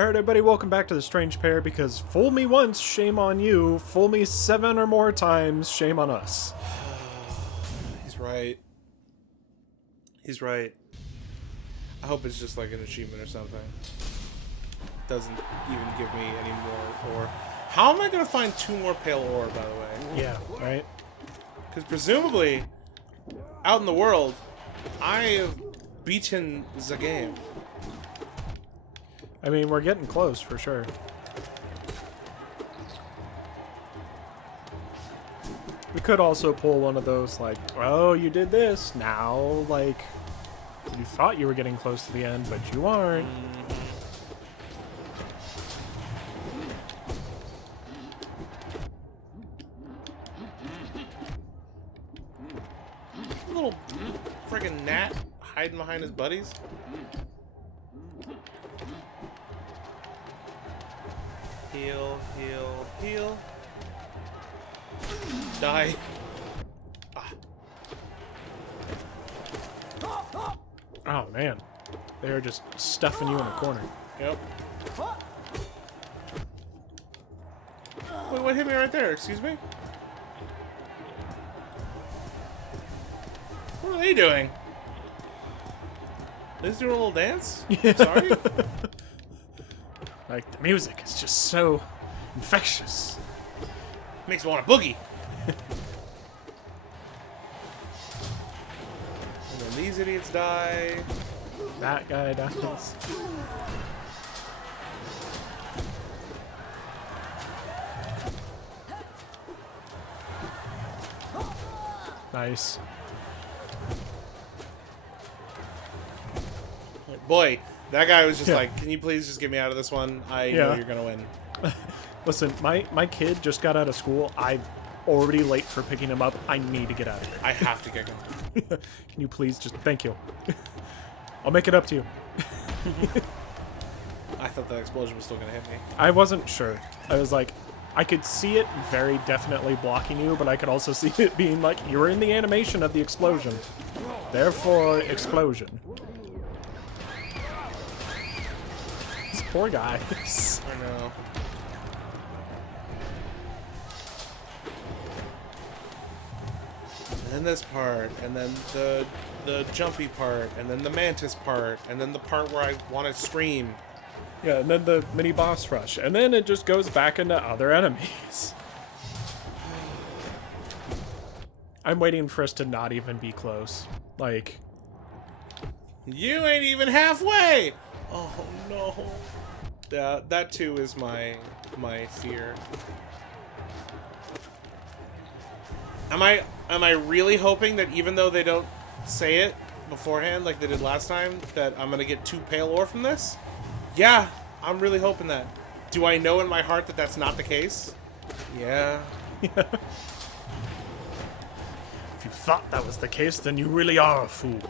Alright everybody, welcome back to the Strange Pear, because fool me once, shame on you. Fool me 7 or more times, shame on us. He's right. He's right. I hope it's just like an achievement or something. Doesn't even give me any more ore. How am I going to find 2 more pale ore, by the way? Yeah, right? Because presumably, out in the world, I have beaten the game. I mean, we're getting close, for sure. We could also pull one of those, like, oh, you did this, now, like, you thought you were getting close to the end, but you aren't. Little friggin' gnat hiding behind his buddies. Heal, heal, heal. Die. Ah. Oh, man. They're just stuffing you in a corner. Yep. Wait, what hit me right there? Excuse me? What are they doing? They just doing a little dance? Yeah. Sorry? Like, the music is just so infectious. Makes me want to boogie. And then these idiots die. That guy dies. Nice. Boy, that guy was just like, can you please just get me out of this one? I know you're going to win. Listen, my kid just got out of school. I'm already late for picking him up. I need to get out of here. I have to get going. Can you please just... Thank you. I'll make it up to you. I thought that explosion was still going to hit me. I wasn't sure. I was like, I could see it very definitely blocking you, but I could also see it being like, you were in the animation of the explosion. Therefore, explosion. These poor guys. I know. And then this part, and then the jumpy part, and then the mantis part, and then the part where I want to scream. Yeah, and then the mini boss rush, and then it just goes back into other enemies. I'm waiting for us to not even be close. Like, you ain't even halfway. Oh no. That too is my fear. Am I really hoping that even though they don't say it beforehand like they did last time, that I'm gonna get 2 pale ore from this? Yeah, I'm really hoping that. Do I know in my heart that that's not the case? Yeah. if you thought that was the case, then you really are a fool.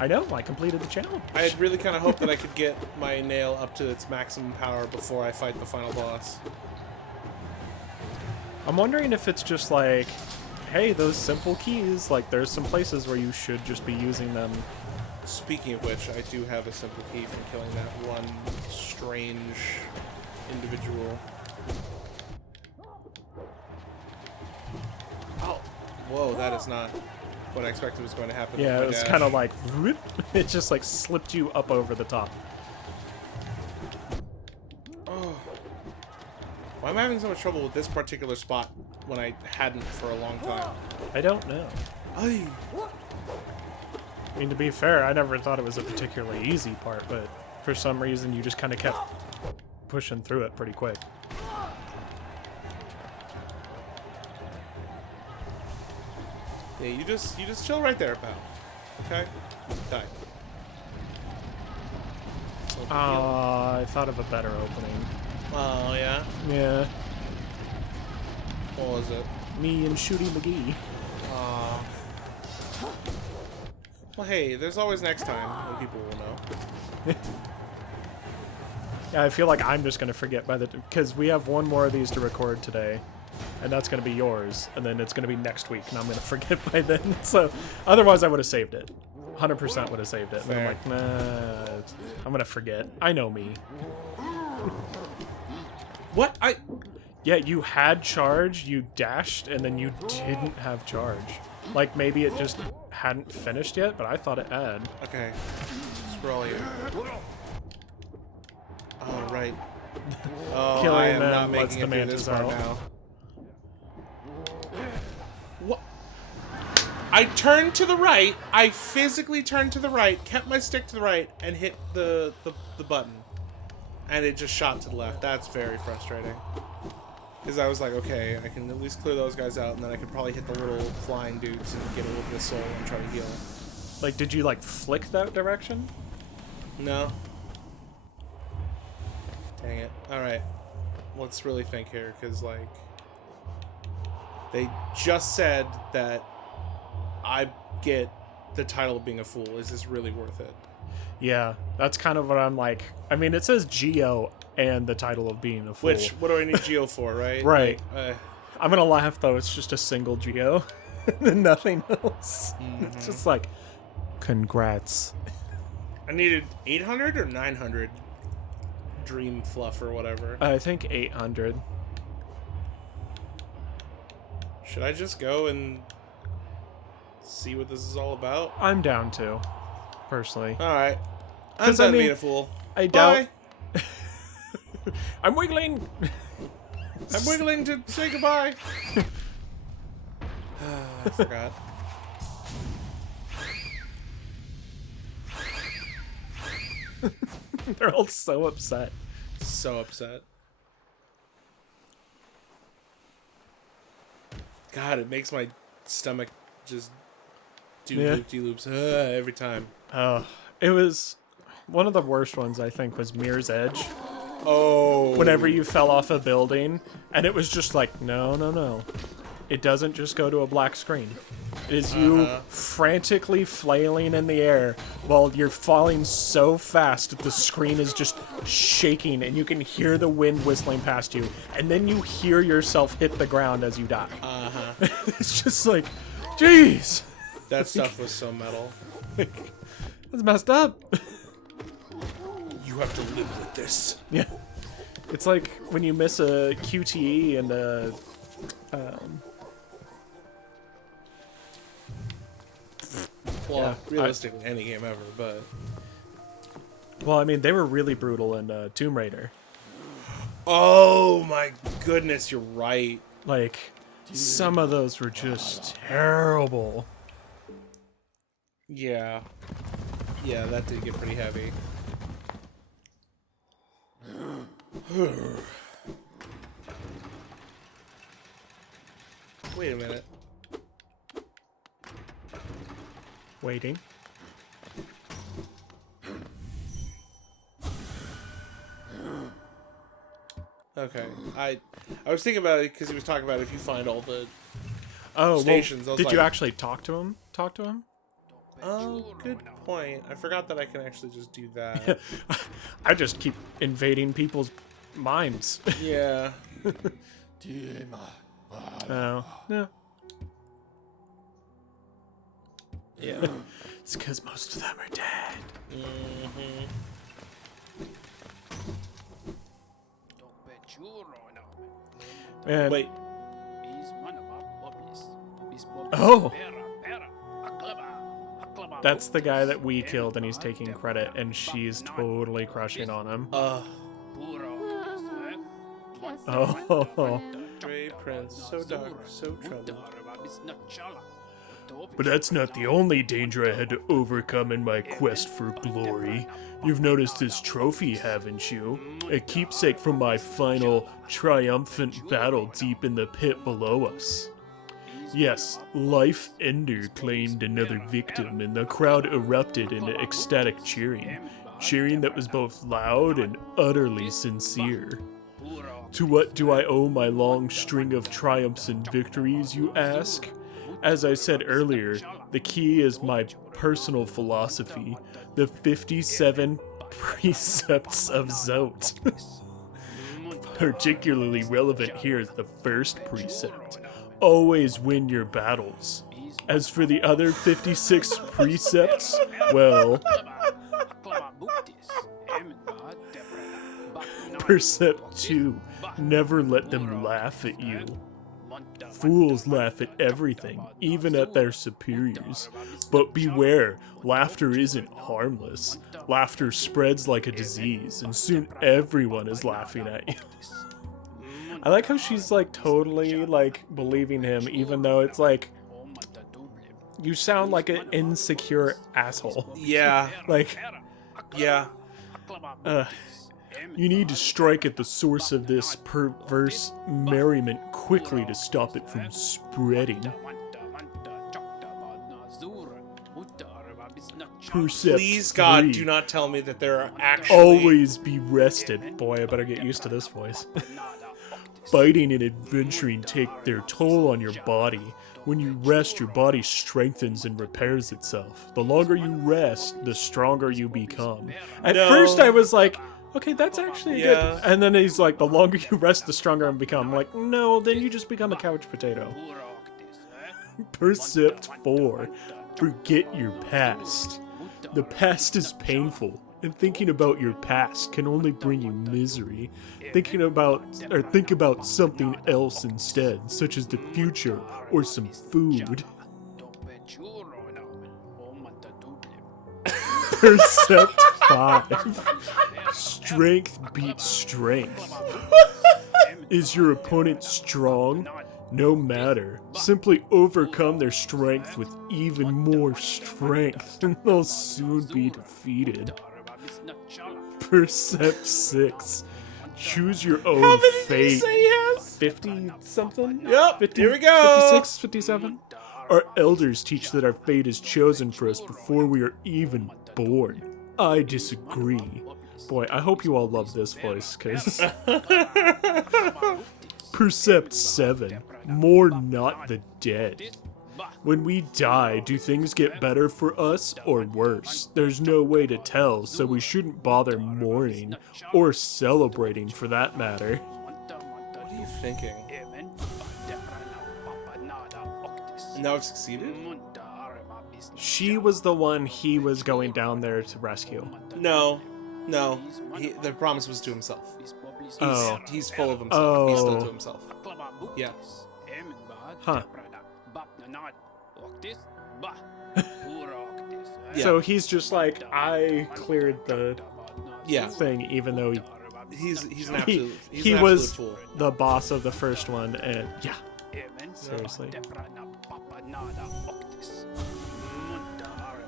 I know, I completed the challenge. I had really kind of hoped that I could get my nail up to its maximum power before I fight the final boss. I'm wondering if it's just like, hey, those simple keys, like there's some places where you should just be using them. Speaking of which, I do have a simple key from killing that one strange individual. Oh, whoa, that is not what I expected was going to happen. Yeah, it was kind of like, whoop, it just like slipped you up over the top. Oh. Why am I having so much trouble with this particular spot when I hadn't for a long time? I don't know. Aye. I mean, to be fair, I never thought it was a particularly easy part, but for some reason you just kind of kept pushing through it pretty quick. Yeah, you just chill right there, pal. Okay? Die. I thought of a better opening. Oh, yeah? Yeah. What was it? Me and Shooty McGee. Well, hey, there's always next time when people will know. Yeah, I feel like I'm just going to forget by the... Because we have one more of these to record today. And that's going to be yours. And then it's going to be next week. And I'm going to forget by then. So, otherwise I would have saved it. 100% would have saved it. And then I'm like, nah, I'm gonna forget. I know me. What? Yeah, you had charge, you dashed, and then you didn't have charge. Like, maybe it just hadn't finished yet, but I thought it had. Okay. Scroll you. Oh, right. Oh, Killing I am them not lets making the it through this part mantis now. What? I turned to the right. I physically turned to the right, kept my stick to the right, and hit the button. And it just shot to the left. That's very frustrating. Because I was like, okay, I can at least clear those guys out, and then I could probably hit the little flying dudes and get a little bit of soul and try to heal. Like, did you, like, flick that direction? No. Dang it. Alright. Let's really think here, because, like, they just said that I get the title of being a fool. Is this really worth it? Yeah, that's kind of what I'm like. I mean, it says Geo and the title of being a fool. What do I need Geo for, right? Right. Like, I'm gonna laugh, though. It's just a single Geo. And nothing else. It's just like, congrats. I needed 800 or 900 dream fluff or whatever. I think 800. Should I just go and see what this is all about? I'm down to, personally. Alright. I'm 'Cause, I done mean, being a fool. I doubt. Bye. I'm wiggling. I'm wiggling to say goodbye. I forgot. They're all so upset. So upset. God, it makes my stomach just do loop-de-loops every time. Oh, it was one of the worst ones. I think was Mirror's Edge. Oh. Whenever you fell off a building, and it was just like, no, no, no. It doesn't just go to a black screen. It is you frantically flailing in the air while you're falling so fast that the screen is just shaking and you can hear the wind whistling past you. And then you hear yourself hit the ground as you die. It's just like, jeez. That stuff was so metal. That's messed up. You have to live with this. Yeah. It's like when you miss a QTE and a... Well, yeah, realistically, any game ever, but... Well, I mean, they were really brutal in Tomb Raider. Oh my goodness, you're right. Like, some of those were just terrible. Yeah. Yeah, that did get pretty heavy. Wait a minute. Waiting. Okay, I was thinking about it because he was talking about if you find all the Oh, stations. well, I was did you like, actually talk to him? Talk to him? Oh, good point. I forgot that I can actually just do that. I just keep invading people's minds. Yeah. Oh, no. Yeah. It's because most of them are dead. And Wait. Oh! That's the guy that we killed, and he's taking credit, and she's totally crushing on him. Oh. Gray Prince, so dark, so troubled. But that's not the only danger I had to overcome in my quest for glory. You've noticed this trophy, haven't you? A keepsake from my final, triumphant battle deep in the pit below us. Yes, Life Ender claimed another victim, and the crowd erupted into ecstatic cheering. Cheering that was both loud and utterly sincere. To what do I owe my long string of triumphs and victories, you ask? As I said earlier, the key is my personal philosophy, the 57 precepts of Zote. Particularly relevant here is the first precept. Always win your battles. As for the other 56 precepts, well, Precept 2, never let them laugh at you. Fools laugh at everything, even at their superiors. But beware, laughter isn't harmless. Laughter spreads like a disease, and soon everyone is laughing at you. I like how she's like totally like believing him, even though it's like, you sound like an insecure asshole. Yeah. Like, Yeah. You need to strike at the source of this perverse merriment quickly to stop it from spreading. Precept Please, God, 3. do not tell me that there are actually... Always be rested. Boy, I better get used to this voice. Fighting and adventuring take their toll on your body. When you rest, your body strengthens and repairs itself. The longer you rest, the stronger you become. At first I was like, okay, that's actually good. And then he's like, the longer you rest, the stronger I become. I'm like, no, then you just become a couch potato. Precept 4. Forget your past. The past is painful, and thinking about your past can only bring you misery. Think about something else instead, such as the future or some food. Precept 5. Strength beats strength. Is your opponent strong? No matter. Simply overcome their strength with even more strength, and they'll soon be defeated. Precept 6. Choose your own How many fate. did you say he has? 50 something? Yep, 50, here we go. 56, 57? Our elders teach that our fate is chosen for us before we are even born. I disagree. Boy, I hope you all love this voice, because... Precept 7. Mourn not the dead. When we die, do things get better for us or worse? There's no way to tell, so we shouldn't bother mourning, or celebrating for that matter. What are you thinking? Now I've succeeded? She was the one he was going down there to rescue. No. No. The promise was to himself. He's full of himself. Oh. He's still to himself. Yeah. Huh. Yeah. So he's just like, I cleared the Yeah. thing, even though He's an he, absolute he an was absolute fool. the boss of the first one, and yeah. Seriously.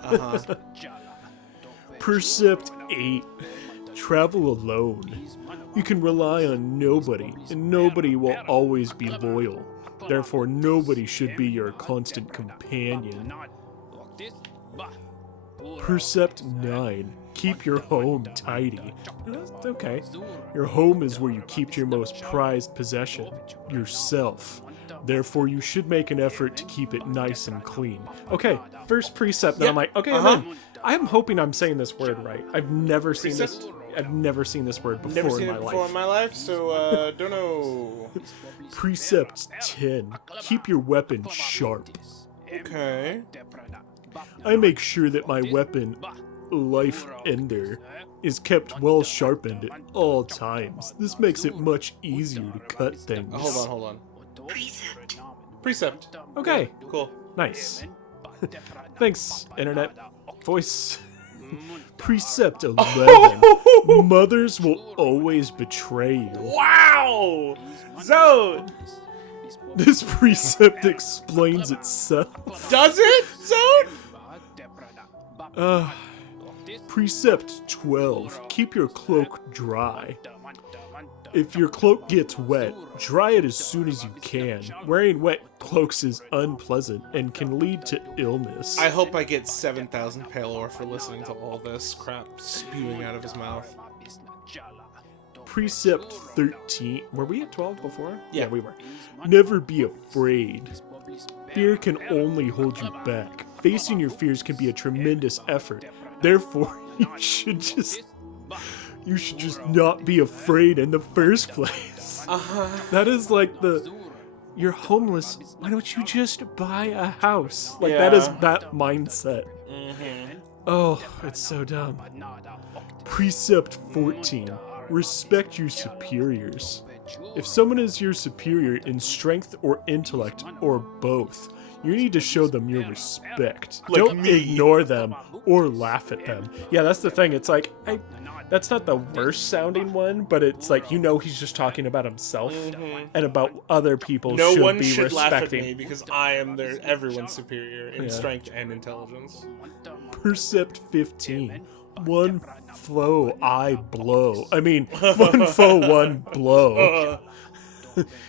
Uh-huh. Precept 8. Travel alone. You can rely on nobody, and nobody will always be loyal. Therefore, nobody should be your constant companion. Precept 9. Keep your home tidy. Okay. Your home is where you keep your most prized possession, yourself. Therefore, you should make an effort to keep it nice and clean. Okay, first precept, then I'm like, okay, then I'm hoping I'm saying this word right. I've never seen this. I've never seen this word before Never seen in my it life. before in my life, so don't know. Precept 10. Keep your weapon sharp. Okay. I make sure that my weapon, Life Ender, is kept well sharpened at all times. This makes it much easier to cut things. Hold on. Precept. Okay, Cool. nice. Thanks, internet voice. Precept 11. Mothers will always betray you. Wow! Zone! This precept explains itself. Does it, Zone? Precept 12. Keep your cloak dry. If your cloak gets wet, dry it as soon as you can. Wearing wet cloaks is unpleasant and can lead to illness. I hope I get 7,000 pale ore for listening to all this crap spewing out of his mouth. Precept 13. Were we at 12 before? Yeah. We were. Never be afraid. Fear can only hold you back. Facing your fears can be a tremendous effort. Therefore, you should just not be afraid in the first place. Uh-huh. That is like you're homeless. Why don't you just buy a house? Like, that is that mindset. Oh, it's so dumb. Precept 14. Respect your superiors. If someone is your superior in strength or intellect or both, you need to show them your respect. Like Don't ignore them or laugh at them. Yeah, that's the thing. It's like, that's not the worst sounding one, but it's like, he's just talking about himself and about other people No should one be should respecting. laugh at me because I am everyone's superior in strength and intelligence. Precept 15. One foe I blow. I mean, one foe, one blow.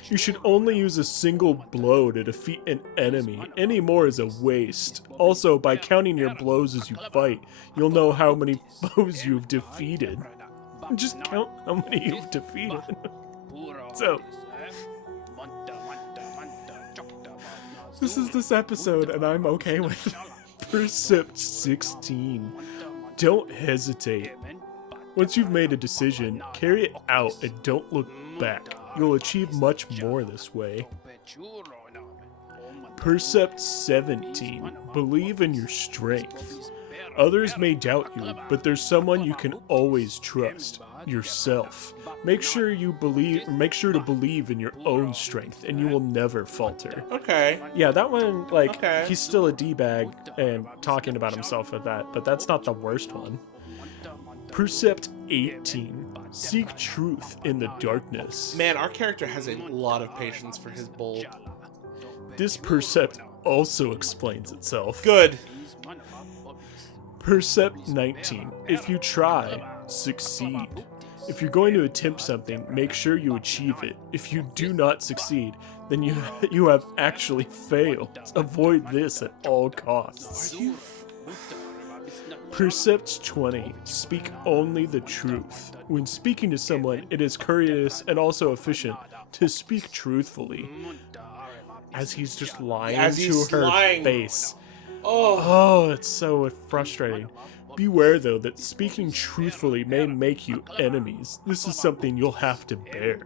You should only use a single blow to defeat an enemy. Any more is a waste. Also, by counting your blows as you fight, you'll know how many foes you've defeated. Just count how many you've defeated. So, this is this episode, and I'm okay with it. Precept 16. Don't hesitate. Once you've made a decision, carry it out and don't look back. You'll achieve much more this way. Precept 17. Believe in your strength. Others may doubt you, but there's someone you can always trust. Yourself. Make sure to believe in your own strength, and you will never falter. Okay. Yeah, that one, like, he's still a D-bag and talking about himself with that, but that's not the worst one. Precept 18. Seek truth in the darkness. Man, our character has a lot of patience for his bull. This precept also explains itself. Good. Precept 19. If you try, succeed. If you're going to attempt something, make sure you achieve it. If you do not succeed, then you have actually failed. Avoid this at all costs. Precept 20. Speak only the truth. When speaking to someone, it is courteous and also efficient to speak truthfully. As he's just lying to her face. Oh, it's so frustrating. Beware, though, that speaking truthfully may make you enemies. This is something you'll have to bear.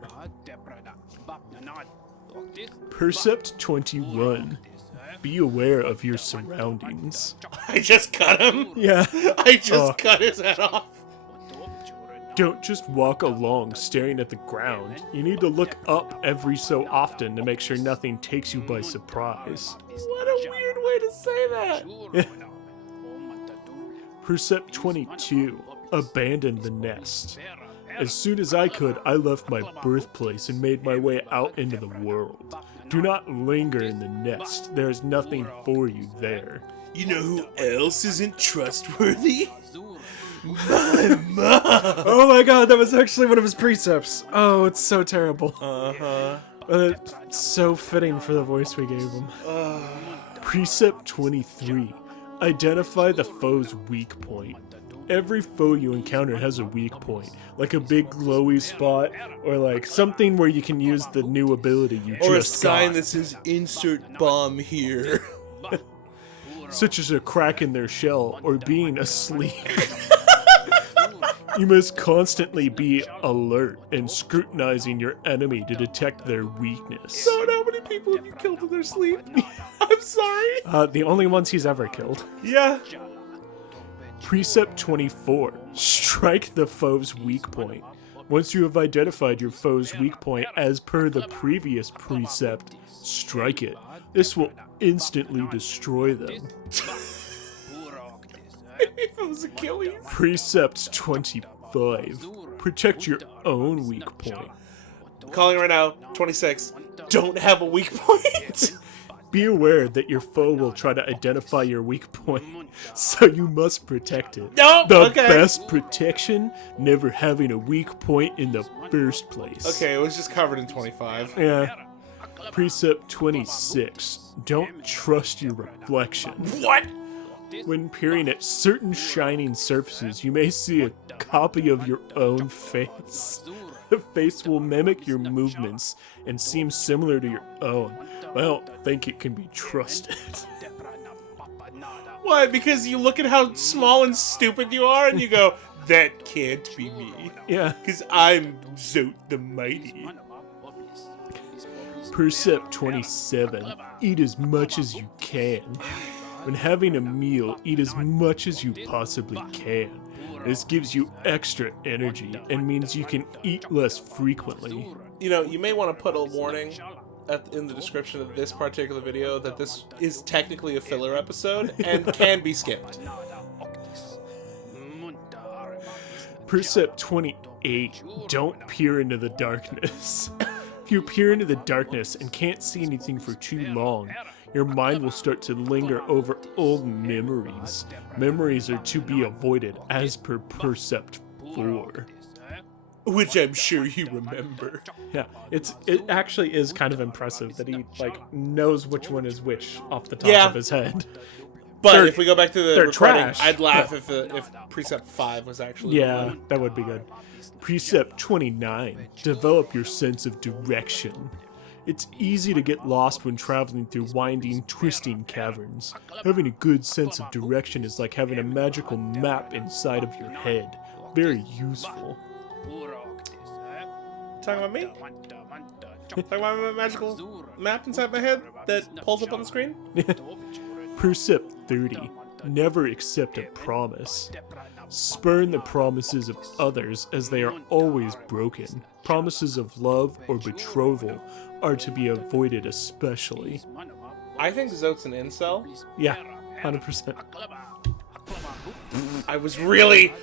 Precept 21. Be aware of your surroundings. I just cut him. Yeah. I just cut his head off. Don't just walk along staring at the ground. You need to look up every so often to make sure nothing takes you by surprise. What a weird way to say that. Precept 22. Abandon the nest. As soon as I could, I left my birthplace and made my way out into the world. Do not linger in the nest. There is nothing for you there. You know who else isn't trustworthy? My mom! Oh my god, that was actually one of his precepts. Oh, it's so terrible. It's so fitting for the voice we gave him. Precept 23. Identify the foe's weak point. Every foe you encounter has a weak point, like a big glowy spot, or like something where you can use the new ability you just got. Or a sign that says insert bomb here. Such as a crack in their shell or being asleep. You must constantly be alert and scrutinizing your enemy to detect their weakness. So how many people have you killed in their sleep? I'm sorry. The only ones he's ever killed. Yeah. Precept 24. Strike the foe's weak point. Once you have identified your foe's weak point as per the previous precept, strike it. This will instantly destroy them. If it was Achilles. Precept 25. Protect your own weak point. Calling right now, 26. Don't have a weak point. Be aware that your foe will try to identify your weak point, so you must protect it. No, the best protection, never having a weak point in the first place. Okay, it was just covered in 25. Yeah. Precept 26. Don't trust your reflection. What? When peering at certain shining surfaces, you may see a copy of your own face. The face will mimic your movements and seem similar to your own. I don't think it can be trusted. What? Because you look at how small and stupid you are and you go, that can't be me. Yeah. Because I'm Zote the Mighty. Percept 27. Eat as much as you can. When having a meal, eat as much as you possibly can. This gives you extra energy and means you can eat less frequently. You know, you may want to put a warning in the description of this particular video that this is technically a filler episode and can be skipped. Percept 28. Don't peer into the darkness. If you peer into the darkness and can't see anything for too long, your mind will start to linger over old memories. Memories are to be avoided as per Percept 4. Which I'm sure you remember. Yeah, it actually is kind of impressive that he knows which one is which off the top of his head. But if we go back to the recording, trash. I'd laugh if Precept 5 was actually Yeah, the one. that would be good. Precept 29. Develop your sense of direction. It's easy to get lost when traveling through winding, twisting caverns. Having a good sense of direction is like having a magical map inside of your head. Very useful. Talking about me? Talking about my magical map inside my head that pulls up on the screen? Percept 30. Never accept a promise. Spurn the promises of others as they are always broken. Promises of love or betrothal are to be avoided especially. I think Zote's an incel. Yeah, 100%. I was really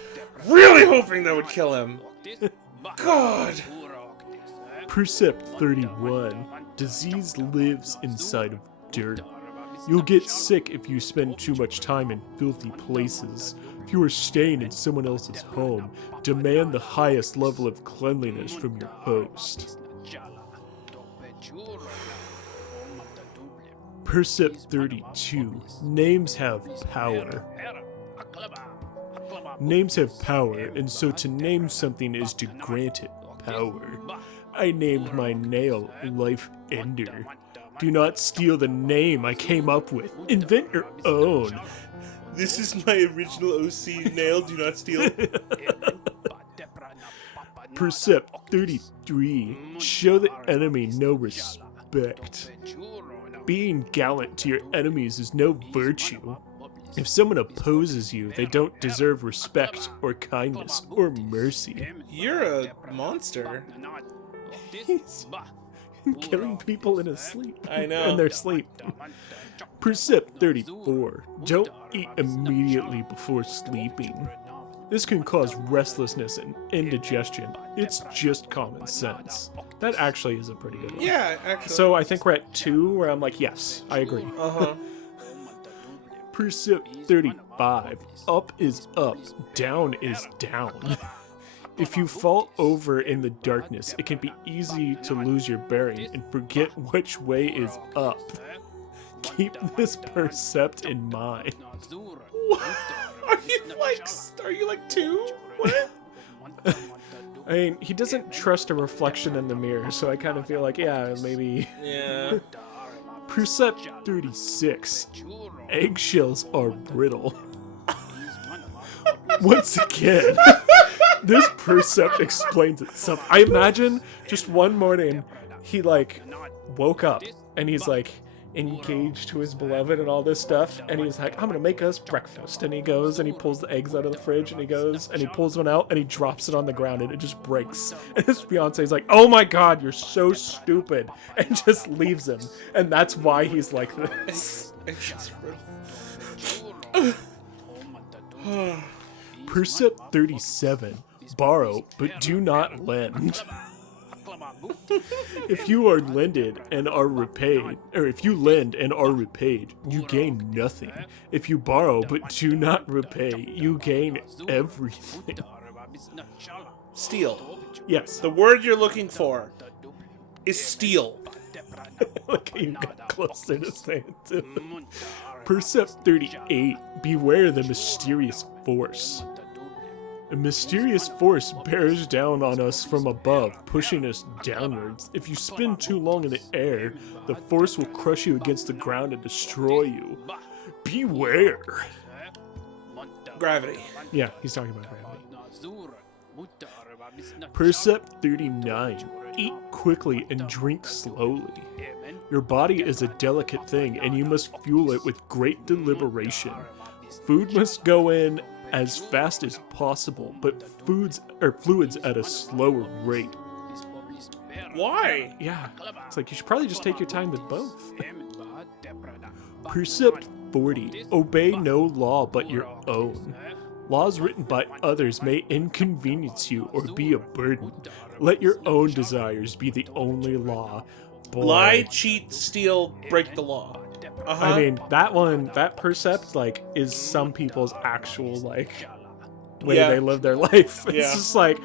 hoping that would kill him. God! Percept 31. Disease lives inside of dirt. You'll get sick if you spend too much time in filthy places. If you are staying in someone else's home, demand the highest level of cleanliness from your host. Percept 32. Names have power. Names have power, and so to name something is to grant it power. I named my nail Life Ender. Do not steal the name I came up with. Invent your own. This is my original OC nail, do not steal. Percept 33. Show the enemy no respect. Being gallant to your enemies is no virtue. If someone opposes you, they don't deserve respect or kindness or mercy. You're a monster. He's killing people in his sleep. I know. In their sleep. Percept 34. Don't eat immediately before sleeping. This can cause restlessness and indigestion. It's just common sense. That actually is a pretty good one. Yeah, actually. So I think we're at 2 where I'm like, yes, I agree. Uh-huh. Percept 35. Up is up, down is down. If you fall over in the darkness, it can be easy to lose your bearing and forget which way is up. Keep this percept in mind. Are you like 2? What? I mean, he doesn't trust a reflection in the mirror, so I kind of feel like, yeah, maybe. Yeah. Percept 36. Eggshells are brittle. Once again, this percept explains itself. I imagine just one morning he woke up and he's engaged to his beloved and all this stuff, and he's like, I'm gonna make us breakfast, and he goes and he pulls the eggs out of the fridge and he goes and he pulls one out and he drops it on the ground and it just breaks, and his fiance's like, oh my god, you're so stupid, and just leaves him, and that's why he's like this. Percept 37. Borrow, but do not lend. If you are lended and are repaid, or if you lend and are repaid, you gain nothing. If you borrow but do not repay, you gain everything. Steal. Yes. The word you're looking for is steal. Look how you got closer to saying it too. Percept 38. Beware the mysterious force. A mysterious force bears down on us from above, pushing us downwards. If you spin too long in the air, the force will crush you against the ground and destroy you. Beware. Gravity. Yeah, he's talking about gravity. Percept 39. Eat quickly and drink slowly. Your body is a delicate thing, and you must fuel it with great deliberation. Food must go in as fast as possible, but fluids at a slower rate. Why? Yeah, it's like you should probably just take your time with both. Precept 40. Obey no law but your own. Laws written by others may inconvenience you or be a burden. Let your own desires be the only law. Boy. Lie, cheat, steal, break the law. I mean, that precept, like, is some people's actual, like, way they live their life. It's just like,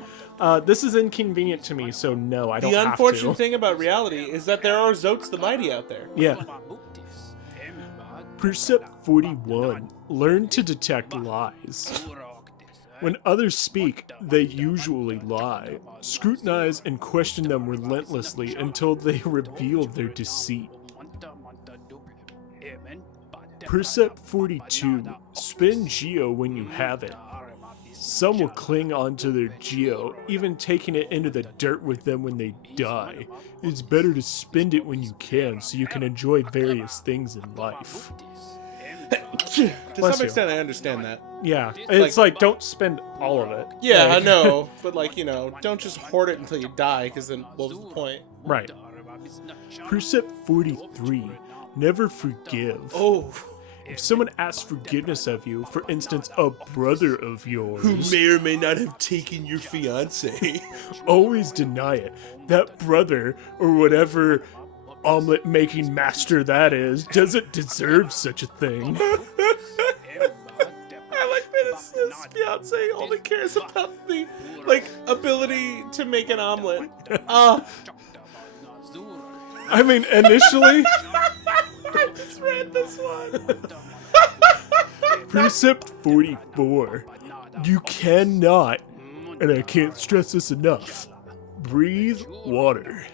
this is inconvenient to me, so no, I don't have to. The unfortunate thing about reality is that there are Zotes the Mighty out there. Yeah. Precept 41. Learn to detect lies. When others speak, they usually lie. Scrutinize and question them relentlessly until they reveal their deceit. Precept 42. Spend Geo when you have it. Some will cling onto their Geo, even taking it into the dirt with them when they die. It's better to spend it when you can, so you can enjoy various things in life. To some extent, I understand that. Yeah, it's like, don't spend all of it. Yeah, like, I know, but like, you know, don't just hoard it until you die, because then what was the point? Right. Precept 43. Never forgive. Oh. If someone asks forgiveness of you, for instance, a brother of yours, who may or may not have taken your fiance, always deny it. That brother, or whatever omelet making master that is, doesn't deserve such a thing. I like that his fiance only cares about the, like, ability to make an omelet. I mean, initially... I just read this one. Precept 44. You cannot, and I can't stress this enough, breathe water.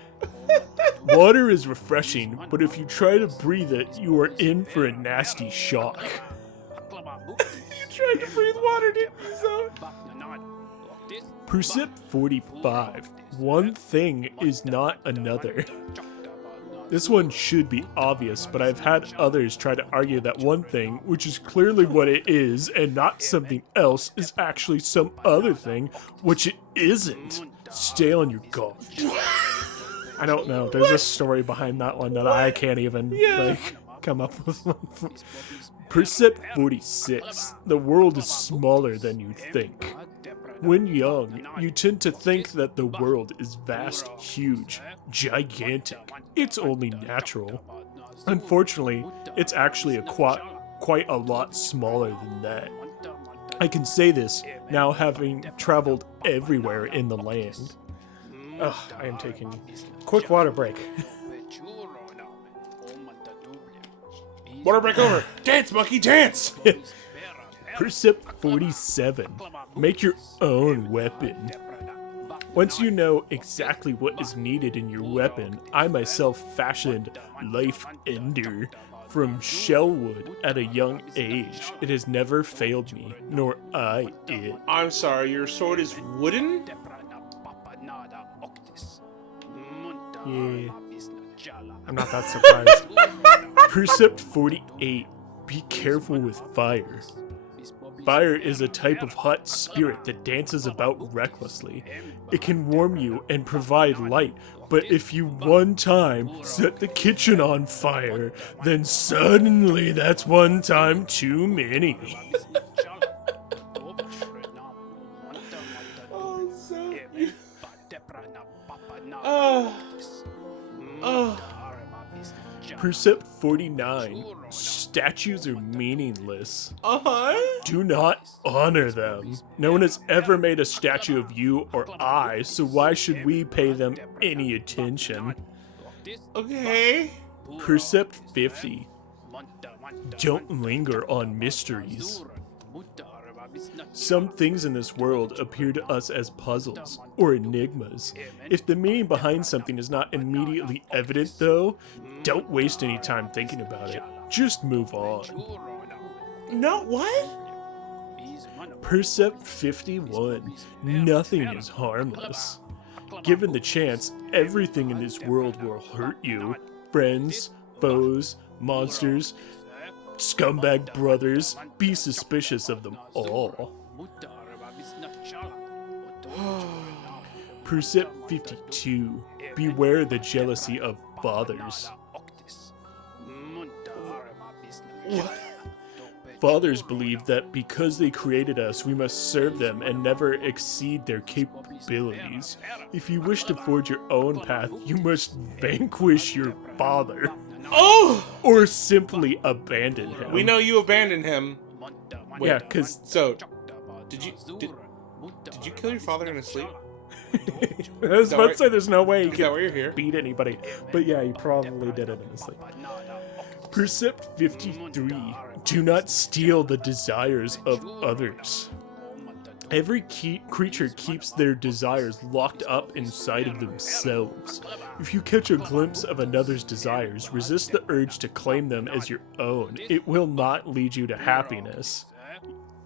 Water is refreshing, but if you try to breathe it, you are in for a nasty shock. You tried to breathe water, didn't you, Zoe? Precept 45. One thing is not another. This one should be obvious, but I've had others try to argue that one thing, which is clearly what it is and not something else, is actually some other thing, which it isn't. Stay on your guard. I don't know. There's a story behind that one that I can't even like come up with one. Precept 46. The world is smaller than you think. When young, you tend to think that the world is vast, huge, gigantic. It's only natural. Unfortunately, it's actually quite a lot smaller than that. I can say this now having traveled everywhere in the land. Ugh, I am taking a quick water break. Water break over. Dance, monkey, dance! Precept 47. Make your own weapon. Once you know exactly what is needed in your weapon, I myself fashioned Life Ender from shellwood at a young age. It has never failed me, nor I it. I'm sorry, your sword is wooden? Yeah. I'm not that surprised. Precept 48. Be careful with fire. Fire is a type of hot spirit that dances about recklessly. It can warm you and provide light, but if you one time set the kitchen on fire, then suddenly that's one time too many. Precept 49. Statues are meaningless. Do not honor them. No one has ever made a statue of you or I, so why should we pay them any attention? Okay. Precept 50. Don't linger on mysteries. Some things in this world appear to us as puzzles or enigmas. If the meaning behind something is not immediately evident, though, don't waste any time thinking about it. Just move on. No, what? Precept 51. Nothing is harmless. Given the chance, everything in this world will hurt you. Friends, foes, monsters, scumbag brothers. Be suspicious of them all. Precept 52. Beware the jealousy of fathers. Fathers believe that because they created us, we must serve them and never exceed their capabilities. If you wish to forge your own path, you must vanquish your father. Oh! Or simply abandon him. We know you abandoned him. Wait, yeah, because... So, did you kill your father in his sleep? I was about to say there's no way he Is that why you're here? could beat anybody. But yeah, he probably did it in his sleep. Precept 53. Do not steal the desires of others. Every creature keeps their desires locked up inside of themselves. If you catch a glimpse of another's desires, resist the urge to claim them as your own. It will not lead you to happiness.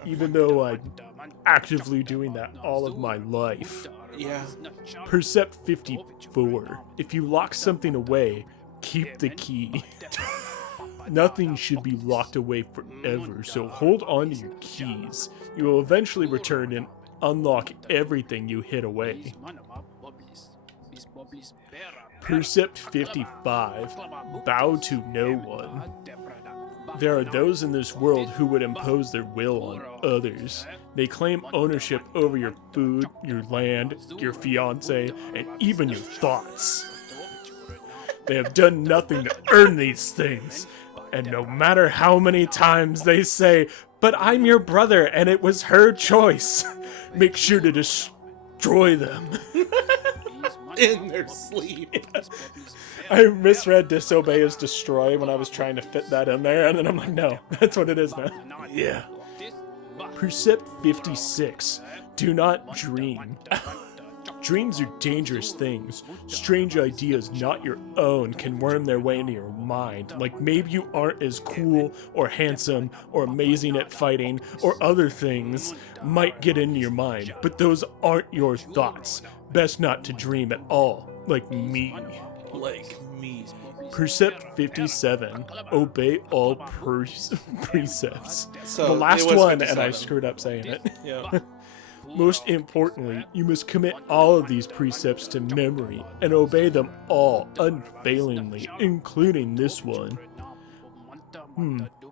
Even though I'm actively doing that all of my life. Yeah. Precept 54. If you lock something away, keep the key. Nothing should be locked away forever, so hold on to your keys. You will eventually return and unlock everything you hid away. Precept 55. Bow to no one. There are those in this world who would impose their will on others. They claim ownership over your food, your land, your fiancé, and even your thoughts. They have done nothing to earn these things. And no matter how many times they say, but I'm your brother and it was her choice, make sure to destroy them. In their sleep. I misread disobey as destroy when I was trying to fit that in there, and then I'm like, no, that's what it is now. Yeah. Precept 56. Do not dream. Dreams are dangerous things. Strange ideas not your own can worm their way into your mind. Like maybe you aren't as cool or handsome or amazing at fighting or other things might get into your mind, but those aren't your thoughts. Best not to dream at all. Like me. Precept 57. Obey all precepts. So the last it was one, 57. and I screwed up saying it. Yeah. Most importantly, you must commit all of these precepts to memory and obey them all unfailingly, including this one.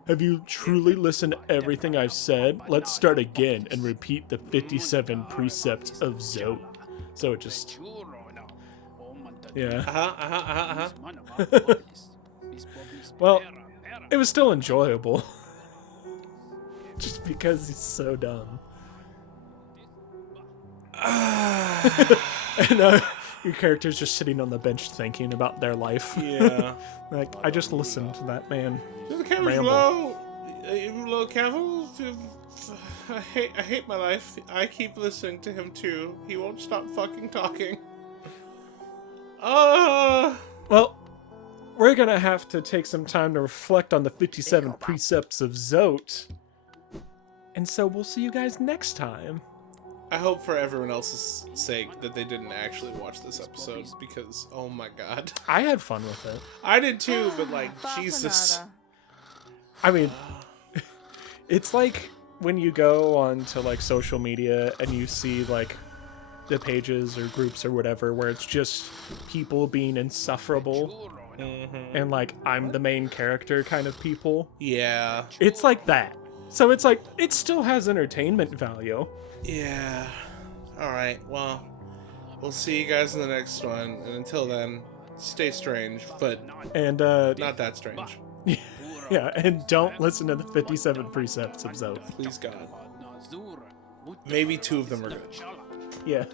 Have you truly listened to everything I've said? Let's start again and repeat the 57 precepts of Zoe. So it just... Yeah. Well, it was still enjoyable. Just because he's so dumb. And your character's just sitting on the bench thinking about their life. Yeah. Like, I just listened to that man The camera's ramble. low, careful. I hate my life. I keep listening to him too. He won't stop fucking talking. Well, we're gonna have to take some time to reflect on the 57 precepts of Zote. And so we'll see you guys next time. I hope for everyone else's sake that they didn't actually watch this episode because, oh my god. I had fun with it. I did too, but like, Jesus. I mean, it's like when you go onto like social media and you see like the pages or groups or whatever where it's just people being insufferable and like I'm the main character kind of people. Yeah. It's like that. So it's like, it still has entertainment value. Yeah. Alright, well, we'll see you guys in the next one, and until then, stay strange, but And not that strange. yeah, and don't listen to the 57 precepts of Zote. Please God. Maybe 2 of them are good. Yeah.